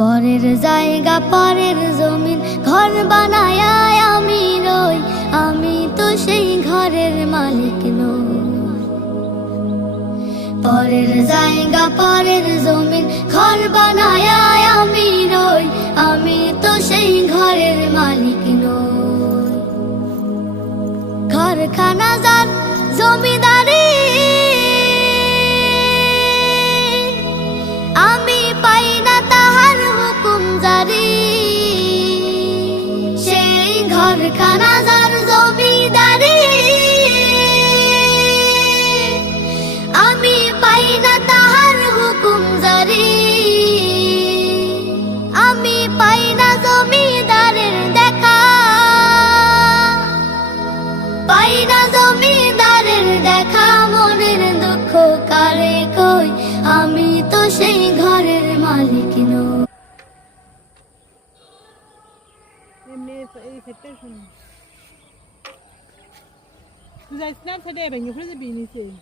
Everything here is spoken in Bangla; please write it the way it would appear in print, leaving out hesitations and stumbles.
পরের জায়গা পরের জমিন ঘর বানায় আমি রই, আমি তো সেই ঘরের মালিক নই। পরের জায়গা পরের জমিন ঘর বানায় আমি রই, আমি তো সেই ঘরের মালিক নই। ঘরখানা যার জমিদারি আমি পাই না তাহার হুকুম জারি, সেই ঘরখানা যার জমিদারি আমি পাই না তাহার হুকুম জারি। আমি পাই না জমিদারের দেখা, পাই না জমিদারের দেখা, মনের দুঃখ কারে কই, আমি তো সেই ঘরের মালিক নই। Du sagst, nein, von der Bänge, für die Biene sehen.